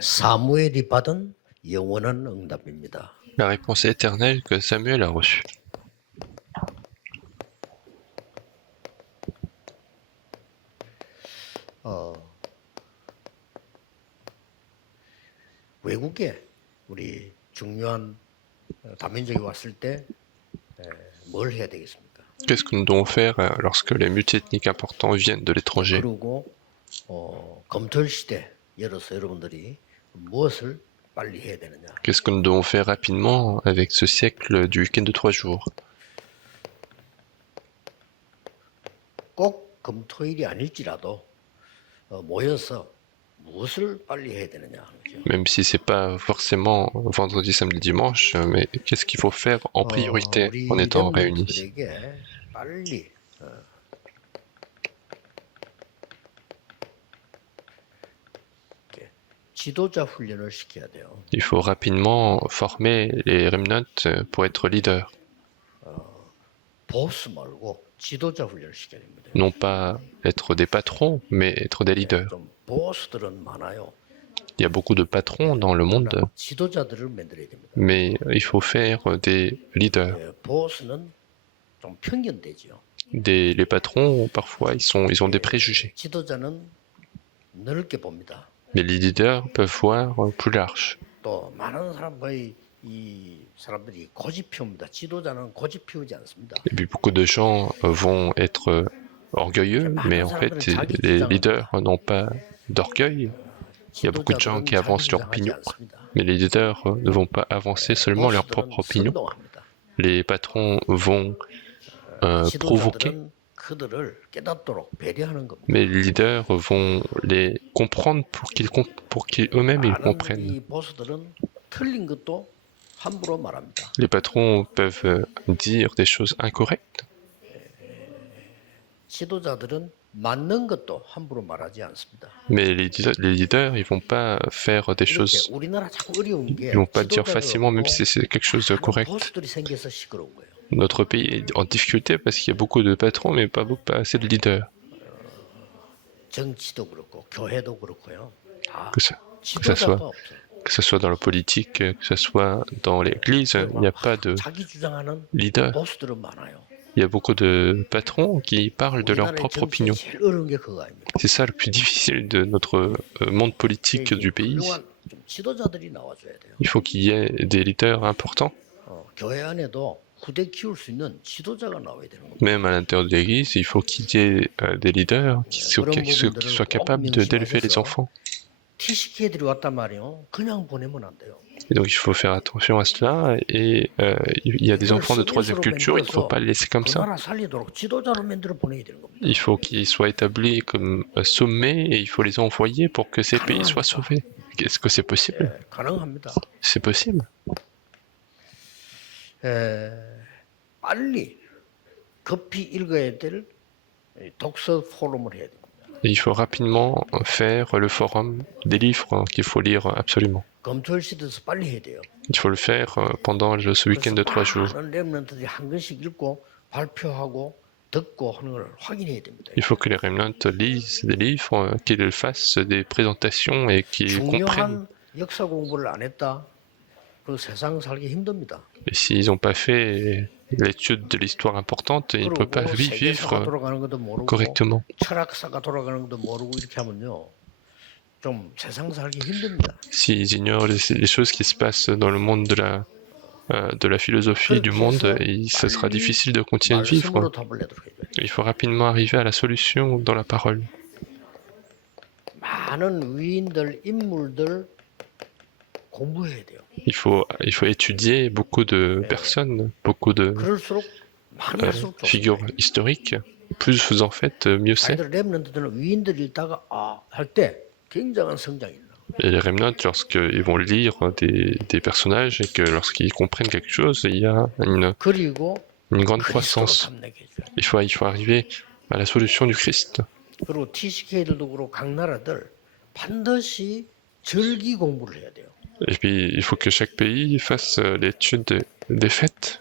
사무엘이 받은 영원한 응답입니다. La réponse éternelle que Samuel a reçue. 외국에 우리 중요한 다민족이 왔을 때 뭘 해야 되겠습니까? Qu'est-ce que nous devons faire lorsque les multiethniques importants viennent de l'étranger? 그리고 검토일 시대 열어서 여러분들이 무엇을 빨리 해야 되느냐? Qu'est-ce que nous devons faire rapidement avec ce siècle du week-end de 3 jours? 꼭 검토일이 아닐지라도 모여서 무엇을 빨리 해야 되느냐 하는 거죠. Même si c'est pas forcément vendredi, samedi, dimanche, mais qu'est-ce qu'il faut faire en priorité en 우리 étant réunis? 멤버들에게 빨리 지도자 훈련을 시켜야 돼요. Il faut rapidement former les remnants pour être leaders, 보스 말고 지도자 훈련을 시켜야 됩니다. non pas être des patrons, mais être des leaders. 좀 보스들은 많아요. Il y a beaucoup de patrons dans le monde, 지도자들을 만들어야 됩니다. mais il faut faire des leaders. 보스는 좀 편견되지요. Les patrons, parfois, ils ont des préjugés. 지도자는 넓게 봅니다. Mais les leaders peuvent voir plus large. 또 많은 사람들이 이 사람들이 고집 피웁니다. 지도자는 고집 피우지 않습니다. Et puis beaucoup de gens vont être orgueilleux, mais en fait, les leaders n'ont pas d'orgueil. Il y a beaucoup de gens qui avancent leur opinion, mais les leaders ne vont pas avancer seulement leur propre opinion. Les patrons vont provoquer, mais les leaders vont les comprendre pour qu'ils eux-mêmes ils comprennent. Les patrons peuvent dire des choses incorrectes, mais les leaders, ils vont pas faire des choses, ils vont pas dire facilement, même si c'est quelque chose de correct. Notre pays est en difficulté parce qu'il y a beaucoup de patrons, mais pas assez de leaders. Que ce soit dans la politique, que ce soit dans l'église, il n'y a pas de leader. Il y a beaucoup de patrons qui parlent de leur propre opinion. C'est ça le plus difficile de notre monde politique du pays. Il faut qu'il y ait des leaders importants. Même à l'intérieur de l'église, il faut qu'il y ait des leaders qui soient capables d'élever les enfants. Et donc il faut faire attention à cela, et il y a des enfants de troisième culture, il ne faut pas les laisser comme ça. Il faut qu'ils soient établis comme sommets, et il faut les envoyer pour que ces pays soient sauvés. Est-ce que c'est possible? C'est possible. Et il faut rapidement faire le forum des livres qu'il faut lire absolument. Il faut le faire pendant ce week-end de 3 jours. Il faut que les remnants lisent des livres, qu'ils fassent des présentations et qu'ils comprennent. Et s'ils n'ont pas fait l'étude de l'histoire importante, ils ne peuvent pas vivre correctement. S'ils ignorent les choses qui se passent dans le monde de la philosophie du monde, ce sera difficile de continuer de vivre. Il faut rapidement arriver à la solution dans la parole. Il faut étudier beaucoup de personnes, beaucoup de figures historiques. Plus vous en faites, mieux c'est. Et les remnants, lorsqu'ils vont lire des personnages et que lorsqu'ils comprennent quelque chose, il y a une grande croissance. Il faut arriver à la solution du Christ. Et puis, il faut que chaque pays fasse l'étude des fêtes.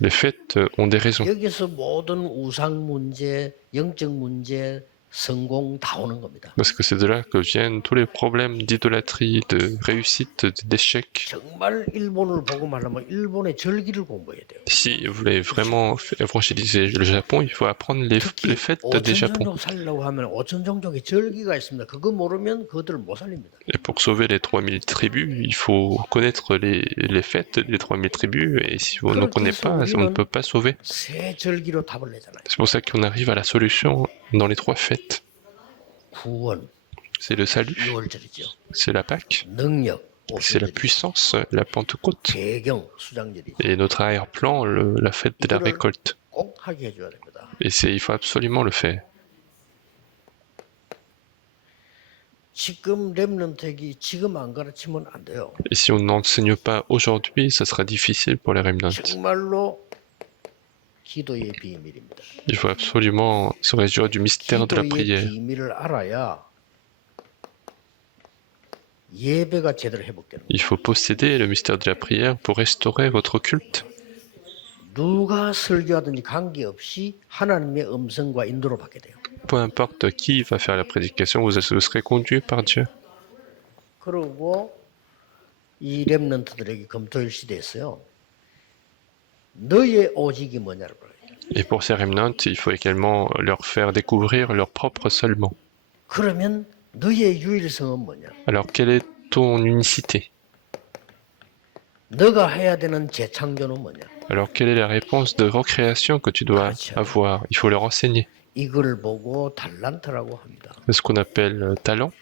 Les fêtes ont des raisons. 여기서 모든 우상 문제, 영적 문제, 성공 다 오는 겁니다. Parce que c'est de là que viennent tous les problèmes d'idolâtrie, de réussite, d'échec. 정말 일본을 보고 말하면 일본의 절기를 공부해야 돼요. Si vous voulez vraiment évangéliser le Japon, il faut apprendre les 특히 fêtes des Japon. 오천종족 살려고 하면 오천종족의 절기가 있습니다. 그거 모르면 그들을 못 살립니다. Et pour sauver les 3000 tribus, il faut connaître les fêtes des 3000 tribus, et si on ne connaît pas, on ne peut pas sauver. 새 절기로 답을 내잖아요. C'est pour ça qu'on arrive à la solution dans les 3 fêtes. 구원, C'est le salut, 6월절이죠. c'est la Pâque, 능력, c'est la 5월절이죠. puissance, la Pentecôte, 배경, 수장절이죠. et notre arrière-plan, la fête de la récolte. 꼭 하게 해줘야 됩니다. Et il faut absolument le faire. 지금 렘넌트에게 지금 안 가르치면 안 돼요. Et si on n'enseigne pas aujourd'hui, ça sera difficile pour les remnants. 정말로 기도의 비밀입니다. Il faut absolument se réjouir du mystère de la 기도의 prière. 비밀을 알아야 예배가 제대로 회복되는 거예요. Il faut posséder le mystère de la prière pour restaurer votre culte. 누가 설교하든지 관계없이 하나님의 음성과 인도로 받게 돼요. Peu importe qui va faire la prédication, vous serez conduit par Dieu. 그리고 이 렘넌트들에게 검토일 시대에서요. 너의 오직이 뭐냐를 물어요. Et pour ces remnants, il faut également leur faire découvrir leur propre seulement. 그러면 너의 유일성은 뭐냐? Alors, quelle est ton unicité? 너가 해야 되는 재창조는 뭐냐? Alors, quelle est la réponse de recréation que tu dois avoir? Il faut leur enseigner. 이걸 보고 달란트라고 합니다. C'est ce qu'on appelle talent.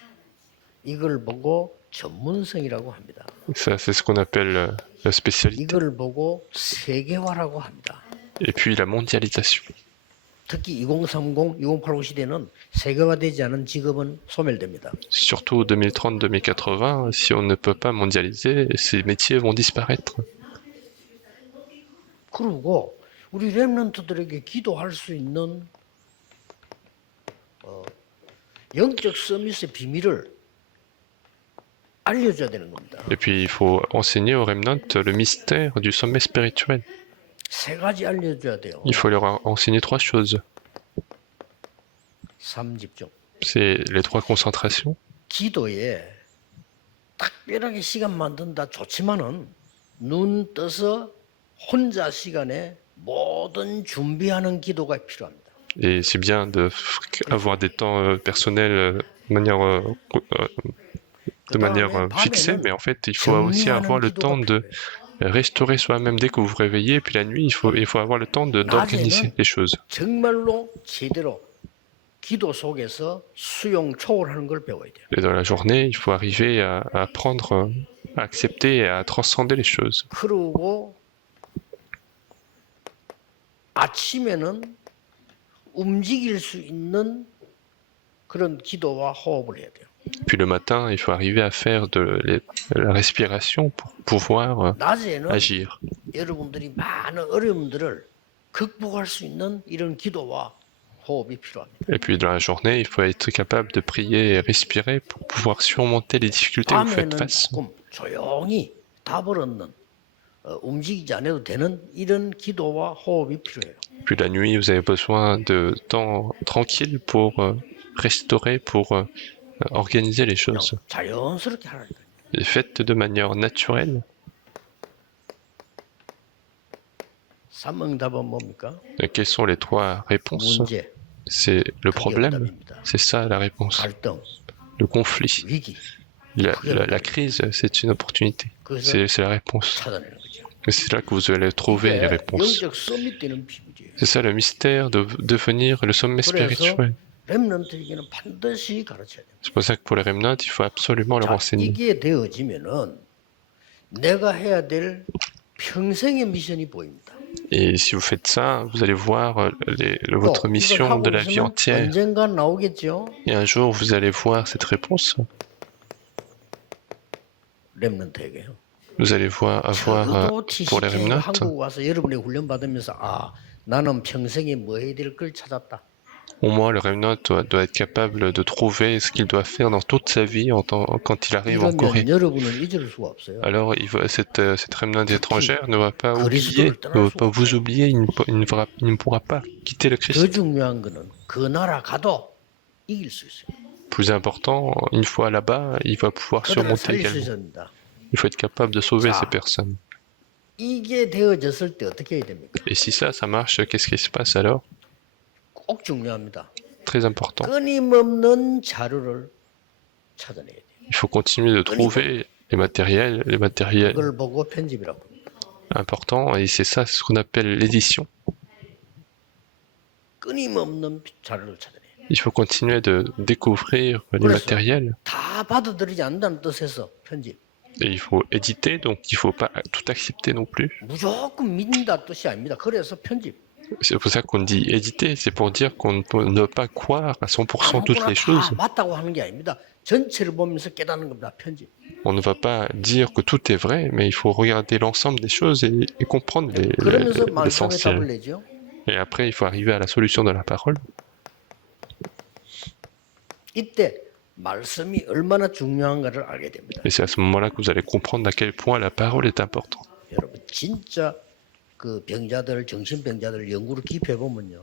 이걸 보고 전문성이라고 합니다. Ça, c'est ce qu'on appelle la spécialité. 이걸 보고 세계화라고 합니다. Et puis la mondialisation. 특히 2030, 2080 시대는 세계화되지 않은 직업은 소멸됩니다. Surtout 2030-2080, si on ne peut pas mondialiser, ces métiers vont disparaître. 그리고 우리 렘넌트들에게 기도할 수 있는 영적 서밋의 비밀을 알려줘야 되는 겁니다. Et puis il faut enseigner aux remnants le mystère du sommet spirituel. 세 가지 알려줘야 돼요. Il faut leur enseigner 3 choses. 삼집중. C'est les 3 concentrations. 기도에 특별하게 시간 만든다 좋지만은 눈 떠서 혼자 시간에 모든 준비하는 기도가 필요합니다. Et c'est bien d'avoir des temps personnels de manière fixée, mais en fait, il faut aussi avoir le temps de restaurer soi-même dès que vous vous réveillez. Et puis la nuit, il faut avoir le temps d'organiser les choses. 정말로 제대로 기도 속에서 수용 초월하는 걸 배워야 돼요. Et dans la journée, il faut arriver à apprendre, à accepter et à transcender les choses. 그리고 아침에는 움직일 수 있는 그런 기도와 호흡을 해야 돼요. Puis le matin, il faut arriver à faire la respiration pour pouvoir 낮에는 agir. 여러분들이 많은 어려움들을 극복할 수 있는 이런 기도와 호흡이 필요합니다. Et puis dans la journée, il faut être capable de prier et respirer pour pouvoir surmonter les difficultés que vous faites 밤에는 face. 조금 조용히 답을 얻는 움직이지 않아도 되는 이런 기도와 호흡이 필요해요. Puis la nuit, vous avez besoin de temps tranquille pour restaurer, pour organiser les choses. 자연스럽게 하라니까요. Et faites de manière naturelle. 삼응답은 뭡니까? Et quelles sont les 3 réponses? 문제, C'est le 그게 problème, 응답입니다. c'est ça la réponse. 갈등, Le conflit, 위기 la crise, c'est une opportunité. 그래서 C'est la réponse. 찾아내는 거죠. Et c'est là que vous allez trouver les 이게 réponses. 영적 서밋되는 비밀이에요. C'est ça le mystère de devenir le sommet 그래서 spirituel. 렘넌트에게는 반드시 가르쳐야 돼요. C'est pour ça que pour les remnants, il faut absolument leur 자, enseigner. 이게 되어지면은 내가 해야 될 평생의 미션이 보입니다. Et si vous faites ça, vous allez voir votre 또 이걸 mission 하고 de la vie 있으면 entière. 언젠가 나오겠죠. Et un jour, vous allez voir cette réponse. 렘넌트에게요. Vous allez avoir 저도 pour les TCK remnants. 한국 와서 여러분의 훈련 받으면서 아 나는 평생에 뭐 해야 될 걸 찾았다. Au moins, le remnant doit être capable de trouver ce qu'il doit faire dans toute sa vie quand il arrive en Corée. 이러면 여러분은 잊을 수가 없어요. Alors, cette remnant étrangère ne va pas oublier, 그리스도를 ne 떠날 va 수가 pas vous 없어요. oublier, il ne pourra pas quitter le 더 Christ. 중요한 거는 그 나라 가도 이길 수 있어요. Plus important, une fois là-bas, il va pouvoir 그들을 surmonter 살릴 수 également. 있어야 됩니다. Il faut être capable de sauver 자. ces personnes. 이게 되어졌을 때 어떻게 해야 됩니까? Et si ça marche, qu'est-ce qui se passe alors? 꼭 중요합니다. Très important. 끊임없는 자료를 찾아내야 돼요. Il faut continuer de trouver les matériels 그걸 보고 편집이라고 합니다. importants, et c'est ça ce qu'on appelle l'édition. 끊임없는 자료를 찾아내요. Il faut continuer de découvrir les matériels. 다 받아들이지 않는다는 뜻에서 편집. Et il faut éditer, donc il ne faut pas tout accepter non plus. 무조건 믿는다 뜻이 아닙니다. 그래서 편집. C'est pour ça qu'on dit éditer, c'est pour dire qu'on ne doit pas croire à 100% toutes les choses. 다 맞다고 하는 게 아닙니다. 전체를 보면서 깨닫는 겁니다. 편집. On ne va pas dire que tout est vrai, mais il faut regarder l'ensemble des choses et comprendre 그러면서 말씀에 l'essentiel. 답을 내죠. Et après, il faut arriver à la solution de la parole. 이때 말씀이 얼마나 중요한가를 알게 됩니다. Et c'est à ce moment-là que vous allez comprendre à quel point la parole est importante. 여러분 진짜 그 병자들 정신병자들 연구를 깊이 해보면요.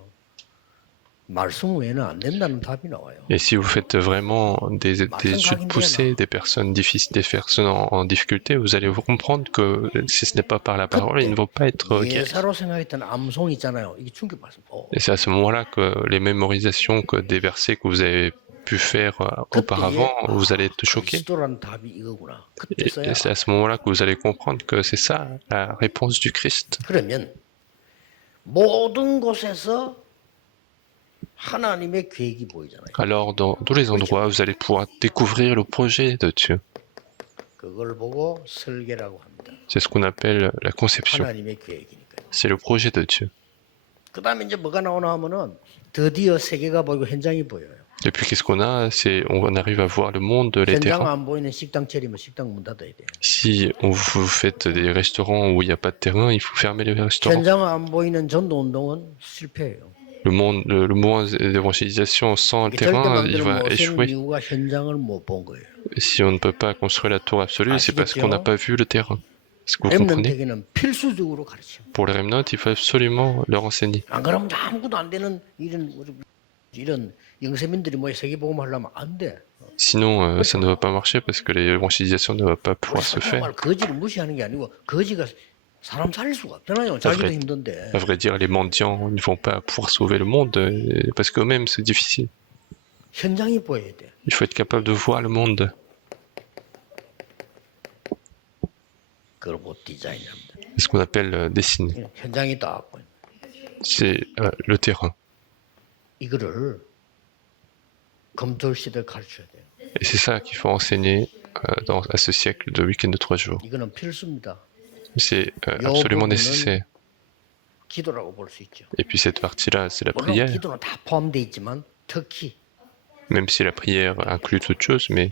말씀 외에는 안 된다는 답이 나와요. Et si vous faites vraiment des études poussées, des personnes difficiles, des personnes en difficulté, vous allez vous comprendre que si ce n'est pas par la parole, ils ne vont pas être guéris. 예사로 생각했던 암송 있잖아요. 이게 충격받습니다. Et c'est à ce moment-là que les mémorisations que des versets que vous avez pu faire auparavant, vous allez être choqués. 그리스도라는 답이 이거구나. Et c'est à ce moment-là que vous allez comprendre que c'est ça la réponse du Christ. 그러면 모든 곳에서 하나님의 계획이 보이잖아요. Alors, dans tous les endroits, vous allez pouvoir découvrir le projet de Dieu. 그걸 보고 설계라고 합니다. C'est ce qu'on appelle la conception. 하나님의 계획이니까요. C'est le projet de Dieu. 그다음에 이제 뭐가 나오나 하면은 드디어 세계가 보이고 현장이 보여요. Et puis qu'est-ce qu'on a? C'est on arrive à voir le monde, les 현장 terrains. 안 보이는 식당 차리면 식당 문 닫아야 돼요. Si vous faites des restaurants où il n'y a pas de terrain, il faut fermer les restaurants. 현장 안 보이는 전도 운동은 실패예요. Le mouvement d'évangélisation sans le 절대 terrain, il 만들어 va 못 쓰는 échouer. 이유가 현장을 못 본 거예요. Si on ne peut pas construire la tour absolue, c'est parce qu'on n'a pas vu le terrain. Est-ce que vous comprenez? 렘넌트에게는 필수적으로 가르쳐. Pour les remnants, il faut absolument leur enseigner. 안 그러면 아무것도 안 되는 이런 영세민들이 뭐 세계복음 하려면 안 돼. Sinon, ça ne va pas marcher parce que l'évangélisation ne va pas pouvoir se faire. 정말 거지를 무시하는 게 아니고 거지가 사람 살릴 수가 없잖아요. 자기도 힘든데. À vrai dire, les mendiants ne vont pas pouvoir sauver le monde parce qu'eux-mêmes, c'est difficile. 현장이 보여야 돼. Il faut être capable de voir le monde. 그걸 곧 디자인합니다. C'est ce qu'on appelle dessiner. 현장이 딱 보여. C'est le terrain. 이거를 검토 시대 가르쳐야 돼요. Et c'est ça qu'il faut enseigner à ce siècle de week-end de 3 jours. 이거는 필수입니다. C'est absolument nécessaire. 기도라고 볼 수 있죠. Et puis cette partie-là, c'est la 물론 prière. 기도는 다 포함되어 있지만 특히 Même si la prière inclut toute chose, mais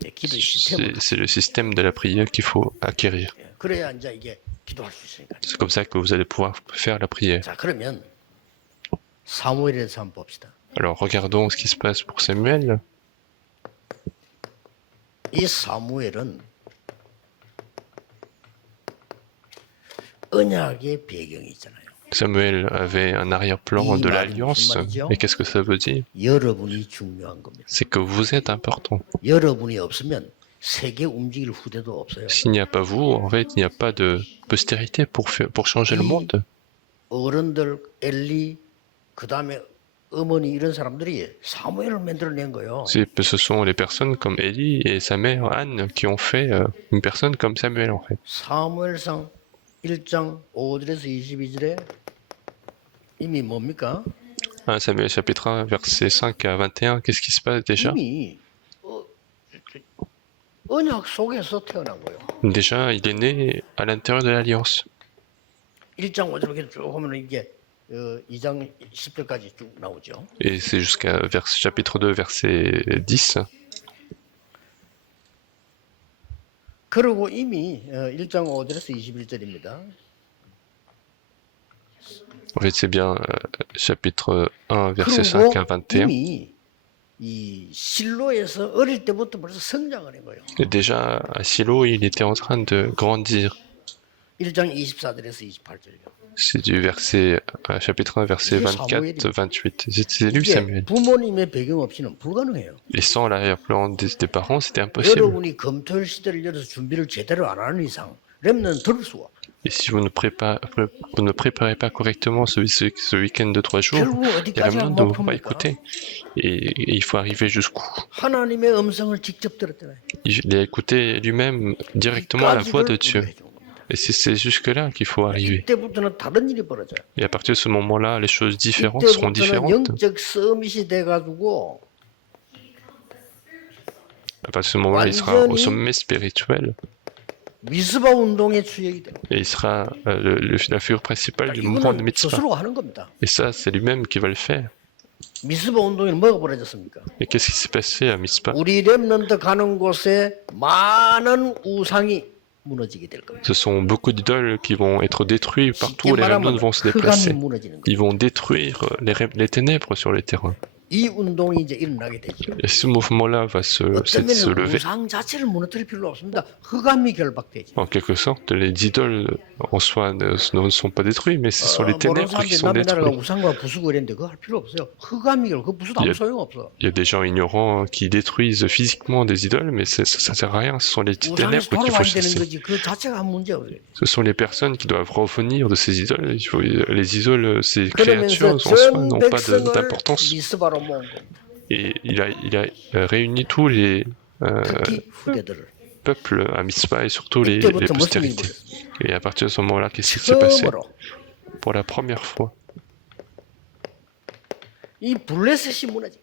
기도의 시스템을 c'est le système de la prière qu'il faut acquérir. 그래야 이제 이게 기도할 수 있으니까. C'est comme ça que vous allez pouvoir faire la prière. 자 그러면 사무엘에 대해서 한번 봅시다. Alors regardons ce qui se passe pour Samuel. 이 사무엘은 언약의 배경이 있잖아요. Samuel avait un arrière-plan de l'alliance. Et qu'est-ce que ça veut dire? 여러분이 중요한 겁니다. C'est que vous êtes important. 여러분이 없으면 세계 움직일 후대도 없어요. S'il n'y a pas vous, en fait, il n'y a pas de postérité pour changer le monde. 어른들 엘리 그다음에 어머니 이런 사람들이 사무엘을 만들어낸 거예요. Ce sont les personnes comme Élie et sa mère Anne qui ont fait une personne comme Samuel en fait. 사무엘상 1장 5절에서 22절에 이미 뭡니까? 1 Samuel chapitre 1 verset 5 à 21, qu'est-ce qui se passe déjà? 이미 언약 속에서 태어난 거예요. Déjà, il est né à l'intérieur de l'alliance. 1장 5절로 쭉 보면 이게 2장 10절까지 쭉 나오죠. Et c'est jusqu'à chapitre 2 verset 10. 그리고 이미 1장 5절에서 21절입니다. En fait, c'est bien chapitre 1, verset 5 à 그리고 21. 이미 이 실로에서 어릴 때부터 벌써 성장을 한 거예요. Et déjà, à Silo, il était en train de grandir. 1장 24절에서 28절이요. C'est du verset, chapitre 1, verset 24, 28. C'est lui, 이게 Samuel. 부모님의 배경 없이는 불가능해요. Et sans l'arrière-plan des parents, c'était impossible. 여러분이 검토일 시대를 열어서 준비를 제대로 안 하는 이상 렘넌트 들을 수가 없어요. Et si vous ne préparez pas correctement ce week-end de 3 jours, 결국 les remnants 어디까지 ne vont pas 목표입니까? écouter. Et il faut arriver jusqu'où. 하나님의 음성을 직접 들었잖아요. Il a écouté lui-même directement la voix de Dieu. 우리가 해주는 겁니다. Et c'est jusque-là qu'il faut arriver. 이때부터는 다른 일이 벌어져요. Et à partir de ce moment-là, les choses différentes seront 이때부터는 différentes. 영적 서밋이 돼가지고 À partir de ce moment-là, il sera au sommet spirituel. 미스바 운동의 주역이 되는 거예요. Et il sera la figure principale du mouvement de 이거는 Mitzvah. 스스로 하는 겁니다. Et ça, c'est lui-même qui va le faire. 미스바 운동에는 뭐가 벌어졌습니까? Et qu'est-ce qui s'est passé à Mitzvah? 우리 렘넌트 가는 곳에 많은 우상이 무너지게 될 겁니다. Ce sont beaucoup d'idoles qui vont être détruits partout 쉽게 où les remnants 말하면 vont se 흑암이 déplacer. 무너지는 거예요. Ils vont détruire les ténèbres sur les terrains. 이 운동이 이제 일어나게 되죠. Et ce mouvement-là va se 어쩌면 lever. 우상 자체를 무너뜨릴 필요 없습니다. 흑암이 결박되지. En quelque sorte, les idoles en soi ne sont pas détruits, mais ce sont les 모르는 ténèbres qui 사람들이 sont 남의 나라가 détruites. 우상과 부수고 이랬는데 그거 할 필요 없어요. 흑암이 그 부수도 아무 소용없어. Il y a des gens ignorants qui détruisent physiquement des idoles, mais ça sert à rien. Ce sont les ténèbres 우상에서 qu'il faut 돌아와야 되는 chasser. 거지. 그 자체가 한 문제 없어요. Ce sont les personnes qui doivent revenir de ces idoles. Les idoles, ces 그러면서 créatures en soi 전 n'ont pas 백성을 d'importance. 미스바로 모은 겁니다. Et il a réuni tous les 특히 후대들을. peuples à Mitzvah et surtout les 이때부터 무슨 일이 postérités. 벌어졌습니까? Et à partir de ce moment-là, qu'est-ce qui s'est passé? 처음으로 Pour la première fois, 이 블레셋이 무너지.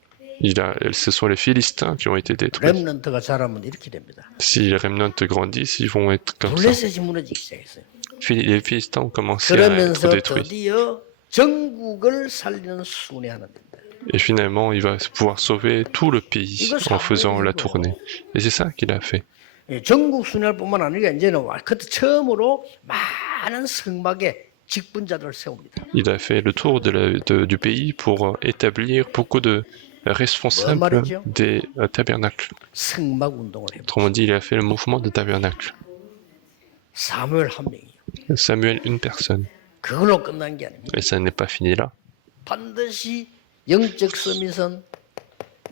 ce sont les Philistins qui ont été détruits. 렘넌트가 자라면 이렇게 됩니다. Si les remnants grandissent, ils vont être comme ça. 블레셋이 무너지기 시작했어요. Les Philistins ont commencé à être 그러면서 détruits. 드디어 전국을 살리는 순회하는 됩니다. Et finalement, il va pouvoir sauver tout le pays en faisant la tournée. Et c'est ça qu'il a fait. 예, 전국 순회할 뿐만 아니라 이제는 그때 처음으로 많은 성막에 직분자들을 세웁니다. Il a fait le tour du pays pour établir beaucoup de responsables des tabernacles. 성막 운동을 해요. Autrement dit, il a fait le mouvement de tabernacle. 사무엘 한 명이요. Samuel, une personne. 그걸로 끝난 게 아닙니다. Et ça n'est pas fini là. 반드시 영적 서밋은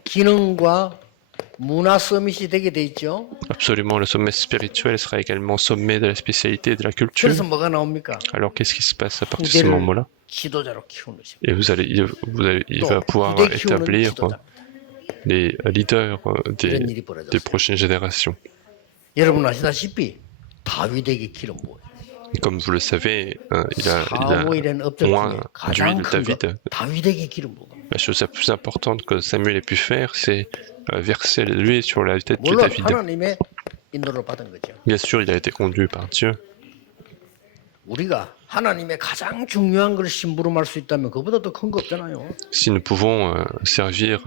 기능과 문화 서밋이 되게 돼 있죠. Absolument, le sommet spirituel sera également sommet de la spécialité et de la culture. 그래서 뭐가 나옵니까? Alors qu'est-ce qui se passe à partir de ce moment-là? 지도자로 키우는 것입니다. Et il va pouvoir 부대 키우는 établir 지도자. les leaders 이런 일이 des 벌어졌어요. prochaines générations. 여러분 아시다시피 다윗에게 기름 부어요. Comme vous le savez, il a 사무엘은 업적 oint 중에 가장 d'huile 큰 거 David. 다윗에게 기름 부어. La chose la plus importante que Samuel ait pu faire, c'est verser l'huile sur la tête de 물론 David. 하나님의 인도를 받은 거죠. Bien sûr, il a été conduit par Dieu. 우리가 하나님의 가장 중요한 걸 심부름할 수 있다면 그보다 더 큰 거 없잖아요. Si nous pouvons servir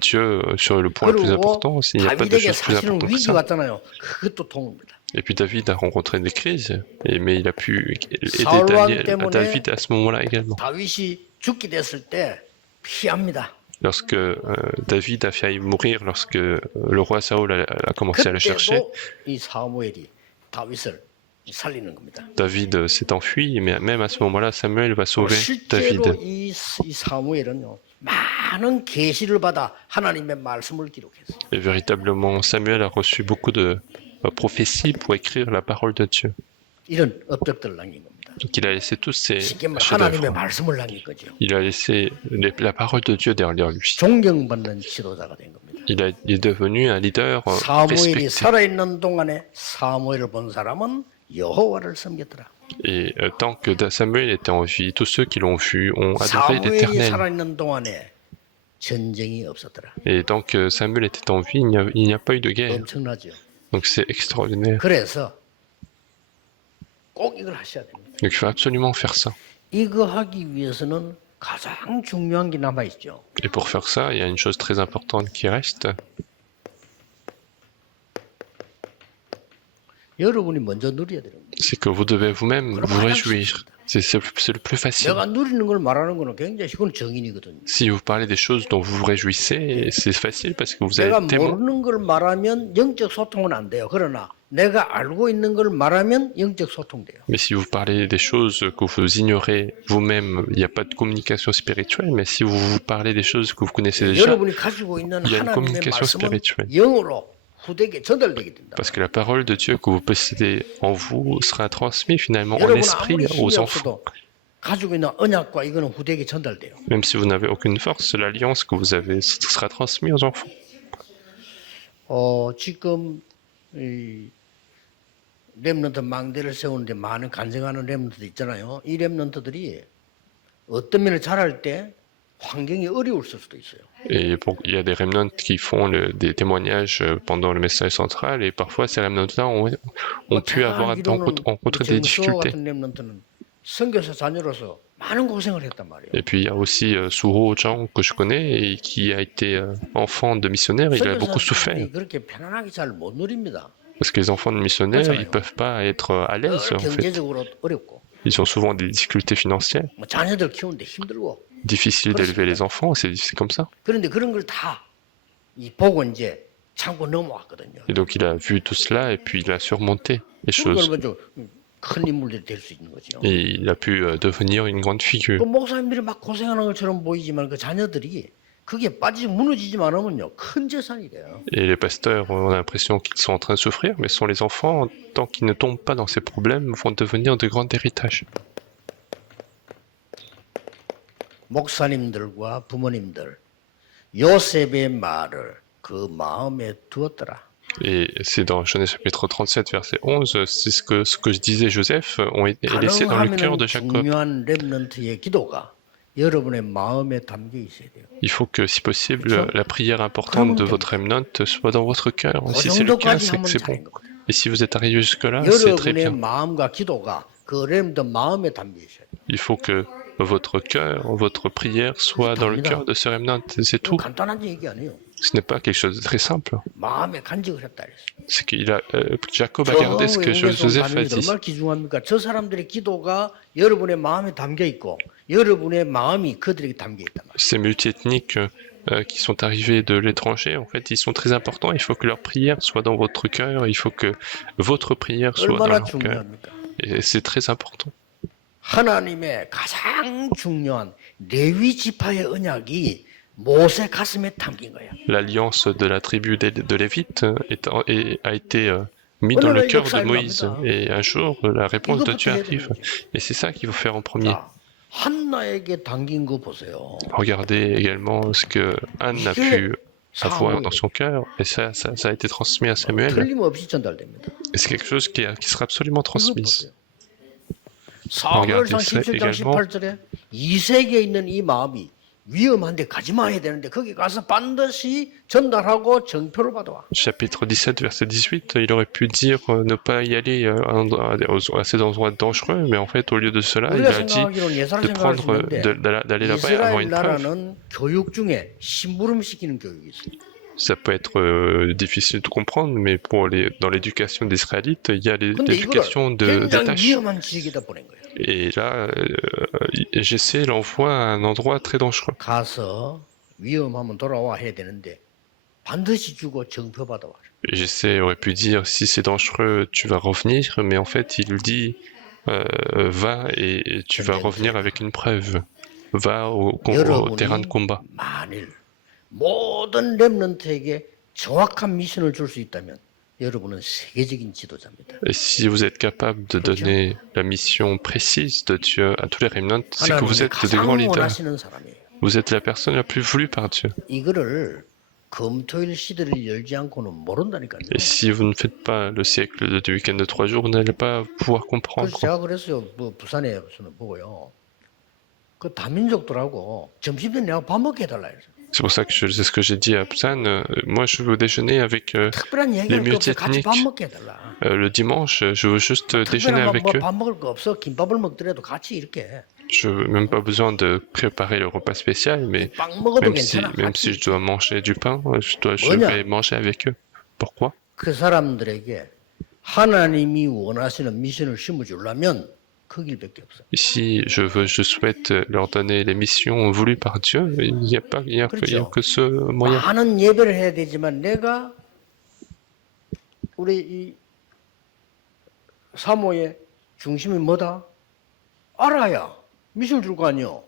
Dieu sur le point le plus 그리고 important, il n'y a pas de 다윗에게 chose plus 사실은 importante que 위기 ça. 왔잖아요. 그것도 도움입니다. Et puis David a rencontré des crises, mais il a pu aider 사울 왕 때문에 David à ce moment-là également. 다윗이 죽게 됐을 때 피합니다. Lorsque David a failli mourir, lorsque le roi Saoul a commencé à le chercher, 그때도 이 사무엘이 다윗을 살리는 겁니다. David s'est enfui, mais même à ce moment-là, Samuel va sauver 실제로 David. 이 사무엘은요 많은 계시를 받아 하나님의 말씀을 기록했어요. Et véritablement, Samuel a reçu beaucoup de prophéties pour écrire la parole de Dieu. 이런 업적들을 남긴 겁니다. Donc il a laissé tous ces 쉽게 말하면 하나님의 chefs-d'œuvre. 말씀을 남긴 거죠. Il a laissé la parole de Dieu derrière lui. 존경받는 지도자가 된 겁니다. Il est devenu un leader 사무엘이 respecté. 살아있는 동안에 사무엘을 본 사람은 여호와를 섬겼더라. Et tant que Samuel était en vie, tous ceux qui l'ont vu ont adoré 사무엘이 l'Éternel. 살아있는 동안에 전쟁이 없었더라. Et tant que Samuel était en vie, il n'y a pas eu de guerre. 엄청나죠. Donc c'est extraordinaire. 그래서 꼭 이걸 하셔야 됩니다. Donc il faut absolument faire ça. 이거 하기 위해서는 가장 중요한 게 남아 있죠. Et pour faire ça, il y a une chose très importante qui reste. 여러분이 먼저 누려야 되는 겁니다. C'est que vous devez vous-même vous réjouir. C'est le plus facile. 내가 누리는 걸 말하는 거는 굉장히 그건 정인이거든요. Si vous parlez des choses dont vous vous réjouissez, c'est facile parce que vous 내가 êtes témoin. 모르는 걸 말하면 영적 소통은 안 돼요. 그러나 내가 알고 있는 걸 말하면 영적 소통돼요. Mais si vous parlez des choses que vous ignorez vous-même, il n'y a pas de communication spirituelle. Mais si vous parlez des choses que vous connaissez déjà, 여러분이 가지고 있는 il y a une 하나님의 communication 말씀은 spirituelle. 영으로 후대에게 전달되게 된다. Parce que la parole de Dieu que vous possédez en vous sera transmise finalement en 여러분 esprit 아무리 힘이 aux enfants. 없어도 가지고 있는 언약과 이거는 후대에게 전달돼요. Même si vous n'avez aucune force, l'alliance que vous avez sera transmise aux enfants. 지금 이 렘넌트 망대를 세우는데 많은 간증하는 렘넌트들 있잖아요. 이 렘넌트들이 어떤 면을 잘할 때 환경이 어려울 수도 있어요. Et il y a des remnants qui font des témoignages pendant le message central et parfois ces remnants-là ont pu avoir rencontré des difficultés. 같은 렘넌트는 선교사 자녀로서 많은 고생을 했단 말이에요. Et puis il y a aussi Suho Chang que je connais et qui a été enfant de missionnaire, il a beaucoup souffert. 그렇게 편안하게 잘 못 누립니다. Parce que les enfants de missionnaires, ils peuvent pas être à l'aise en fait. 경제적으로 어렵고 Ils ont souvent des difficultés financières. 뭐 자녀들 키우는데 힘들고. Difficile d'élever les enfants, c'est comme ça. 그런데 그런 걸 다 보고 이제 참고 넘어왔거든요. Et donc il a vu tout cela et puis il a surmonté les choses. 먼저 큰 인물들이 될 수 있는 거죠. Et il a pu devenir une grande figure. 그 목사님들이 막 고생하는 것처럼 보이지만 그 자녀들이 그게 빠지지 무너지지만 않으면요 큰 재산이 돼요. Et les pasteurs ont l'impression qu'ils sont en train de souffrir, mais sont les enfants, tant qu'ils ne tombent pas dans ces problèmes, vont devenir de grands héritages. 목사님들과 부모님들 요셉의 말을 그 마음에 두었더라. Et c'est dans Genèse chapitre 37, verset 11, c'est ce que je disais, Joseph, est laissé dans le cœur de Jacob. 중요한 렘넌트의 기도가 여러분의 마음에 담겨 있어야 돼요. Il faut que, si possible, la prière importante de votre remnant soit dans votre cœur. Si c'est le cas, c'est que c'est bon. Et si vous êtes arrivé jusque-là, c'est très 여러분의 bien. 마음과 기도가 그 렘넌트 마음에 담겨 있어야 돼요. Il faut que votre cœur, votre prière soit dans le cœur de ce remnant. C'est tout. 간단한 얘기 아니에요. Ce n'est pas quelque chose de très simple. 마음에 간직을 했다 그랬어요. C'est Jacob a gardé ce que Joseph a dit. 얼마나 귀중합니까? 저 사람들의 기도가 여러분의 마음에 담겨 있고 여러분의 마음이 그들에게 담겨 있단 말이에요. Ces multiethniques qui sont arrivés de l'étranger, en fait, ils sont très importants. Il faut que leur prière soit dans votre cœur. Il faut que votre prière soit dans 얼마나 leur cœur. 중요합니까? Et c'est très important. 하나님의 가장 중요한 레위 지파의 언약이 모세 가슴에 담긴 거예요. L'alliance de la tribu de Lévite a été mise dans le cœur de Moïse. Et un jour, la réponse de Dieu arrive. Et c'est ça qu'il faut faire en premier. 한나에게 담긴 거 보세요. Regardez également ce que Anne a pu avoir dans son cœur. Et ça a été transmis à Samuel. 틀림없이 전달됩니다. Et c'est quelque chose qui sera absolument transmis. 사무엘상 Regardez ça 17장 également. 18절에 이색에 있는 이 마음이 위험한데 가지 마야 되는데 거기 가서 반드시 전달하고 정표를 받아와. Chapitre 17, verset 18, il aurait pu dire ne pas y aller à ces endroits dangereux, mais en fait, au lieu de cela, il 우리가 a dit 생각하기로는 예사를 de 생각할 수 prendre, 있는데 d'aller là-bas et avoir 이스라엘 une preuve. 나라는 교육 중에 심부름시키는 교육이 있어요. Ça peut être difficile de comprendre, mais dans l'éducation des Israélites, il y a 근데 이걸 l'éducation 굉장히 d'attache. 위험한 지역에다 보낸 거예요. Et là, j'essaie l'envoie à un endroit très dangereux. 가서 위험하면 돌아와 해야 되는데 반드시 주고 정표 받아와. J'essaie aurait pu dire si c'est dangereux, tu vas revenir, mais en fait, il dit va et tu vas revenir avec une preuve. Va au terrain de combat. 만일 모든 렘넌트에게 정확한 미션을 줄 수 있다면 여러분은 세계적인 지도자입니다. Et si vous êtes capable de donner la mission précise de Dieu à tous les remnants, c'est que vous 하나님이 êtes des 가장 grands leaders. 원하시는 사람이에요. Vous êtes la personne la plus voulue par Dieu. 이거를 금토일 시대를 열지 않고는 모른다니까요. Et si vous ne faites pas le siècle du week-end de 3 jours, vous n'allez pas pouvoir comprendre. 그래서 제가 그랬어요. 부산에서는 보고요. 그 다민족들하고 점심 때 내가 밥 먹게 해달라 했어요. C'est pour ça que c'est ce que j'ai dit à Busan. Moi, je veux déjeuner avec 특별한 les 얘기할 거 없어. 같이 multiethniques. 밥 먹게 해달라. Le dimanche, je veux juste déjeuner avec eux. 밥 먹을 거 없어. 김밥을 먹더라도 같이 이렇게. Je n'ai même pas besoin de préparer le repas spécial, mais 빵 먹어도 même si, 괜찮아. même si je dois manger du pain, je 뭐냐? vais manger avec eux. Pourquoi? 그 사람들에게 하나님이 원하시는 미션을 심어주려면 그 길밖에 없어. Si je souhaite leur donner les missions voulues par Dieu, il n'y a pas, il y a que ce moyen. 많은 예배를 해야 되지만 내가 우리 이 사모의 중심이 뭐다? 알아야 미션을 줄 거 아니요.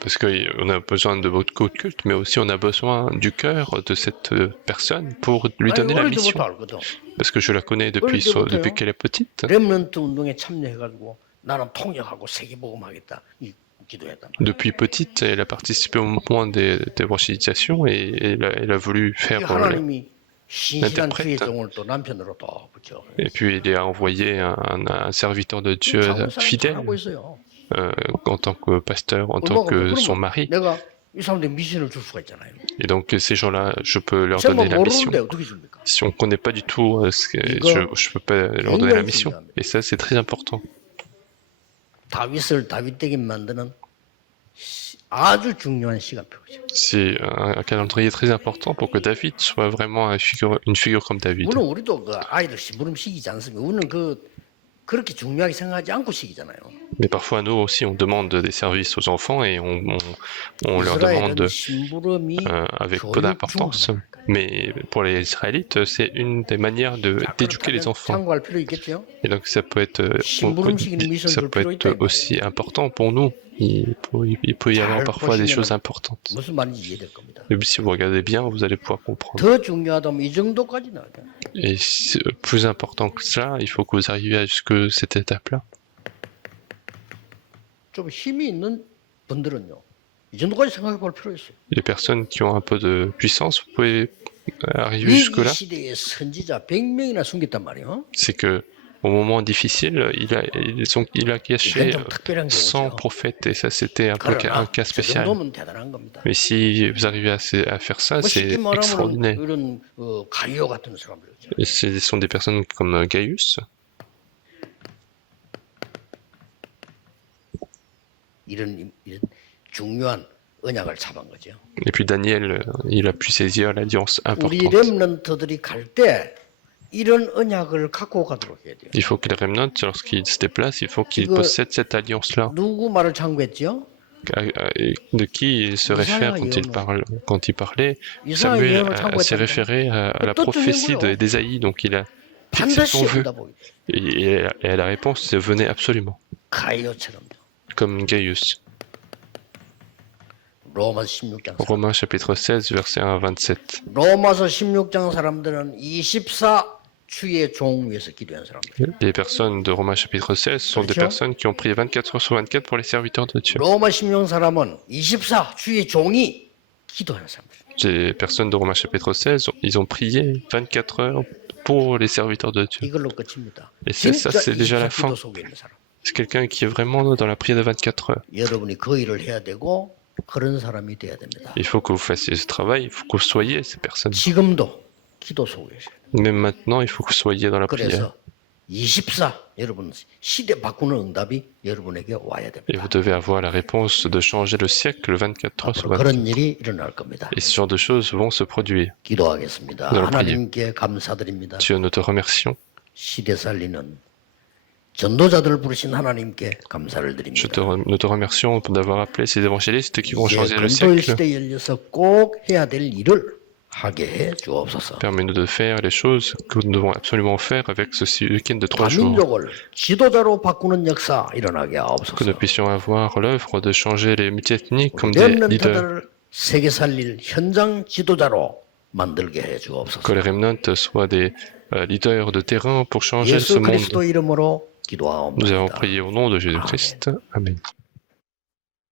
Parce qu'on a besoin de votre culte, mais aussi on a besoin du cœur de cette personne pour lui donner la 어릴 mission. 때부터 알거든. Parce que je la connais depuis qu'elle est petite. 렘넌트 운동에 참여해가지고 나는 통역하고 세계복음하겠다 이 기도했단 말이야. Depuis petite, elle a participé au moment des évangélisations et elle a voulu faire. 하나님이 신실한 주의 종을 또 남편으로 또 붙여. Et puis il a envoyé un serviteur de Dieu fidèle 하고 있어요. en tant que pasteur, en tant que son mari. 내가 이 사람들 미션을 줄 수가 있잖아요. Et donc ces gens-là, je peux leur 제가 donner la mission. 모르는데 어떻게 줍니까? Si on ne connaît pas du tout, je peux pas leur donner la mission. Et ça, c'est très important. 다윗을 다윗되게 만드는 아주 중요한 시간표죠. C'est un calendrier très important pour que David soit vraiment une figure comme David. 물론 우리도 그 아이들 심부름 시키지 않습니까? 우리는 그렇게 중요하게 생각하지 않고 시키잖아요. Mais parfois, nous aussi, on demande des services aux enfants et on leur demande avec peu d'importance. Mais pour les Israélites, c'est une des manières d'éduquer les enfants. 참고할 필요 있겠죠? Et donc, ça peut être aussi important pour nous. Il peut y avoir parfois des choses importantes. 무슨 말인지 이해될 겁니다. Et si vous regardez bien, vous allez pouvoir comprendre. 더 중요하다면 이 정도까지 나와요. Et plus important que cela, il faut que vous arriviez jusqu'à cette étape-là. 좀 힘이 있는 분들은요. 이 정도까지 생각해 볼 필요 있어요. Les personnes qui ont un peu de puissance, vous pouvez arriver jusque-là. 위기 시대에 선지자 100명이나 숨겼단 말이에요. C'est que au moment difficile, il a caché 100 prophètes et ça c'était un peu un cas spécial. Mais si vous arrivez à faire ça, c'est extraordinaire. Et ce sont des personnes comme Gaius. Et puis Daniel, il a pu saisir l'alliance importante. Il faut que les remnants, lorsqu'ils se déplacent, il faut qu'ils possèdent cette alliance-là. De qui il se réfère quand il parlait? Samuel s'est référé à la prophétie d'Ésaïe, donc il a fixé son vœu. Et la réponse venait absolument. Comme Gaius. Romains chapitre 16, verset 1 à 27. 로마서 16장 사람들은 24 주의 종 위해서 기도한 사람들. Les personnes de Romains chapitre 16 sont des personnes qui ont prié 24 heures sur 24 pour les serviteurs de Dieu. 로마 16 사람은 24 주의 종이 기도하는 사람들. Les personnes de Romains chapitre 16, ils ont prié 24 heures pour les serviteurs de Dieu. 이걸로 끝입니다. Et ça, c'est déjà la fin. C'est quelqu'un qui est vraiment dans la prière de 24 heures. 여러분이 그 일을 해야 되고 그런 사람이 돼야 됩니다. Il faut que vous fassiez ce travail, il faut que vous soyez ces personnes. 지금도 기도 속에 계세요. Même maintenant, il faut que vous soyez dans la prière. 그래서 24 여러분 시대 바꾸는 응답이 여러분에게 와야 됩니다. Et vous devez avoir la réponse de changer le siècle 24 heures sur 24. 그런 일이 일어날 겁니다. Et ce genre de choses vont se produire. 기도하겠습니다. 하나님께 감사드립니다. Dieu, nous te remercions. 시대 살리는 전도자들을 부르신 하나님께 감사를 드립니다. Nous te remercions d'avoir appelé ces évangélistes qui vont changer le siècle. 시대에 열려서 꼭 해야 될 일을 하게 해 주옵소서. Permets-nous de faire les choses que nous devons absolument faire avec ce week-end de 3 jours. 민족을 지도자로 바꾸는 역사 일어나게 Que 하옵소서. nous puissions avoir l'œuvre de changer les multiethniques comme des leaders. 렘넌트들을 세계 살릴 현장 지도자로 만들게 해 주옵소서. Que les remnants soient des leaders de terrain pour changer ce 예수 monde. 그리스도 이름으로 기도하옵나이다. Nous avons prié au nom de Jésus-Christ. Amen.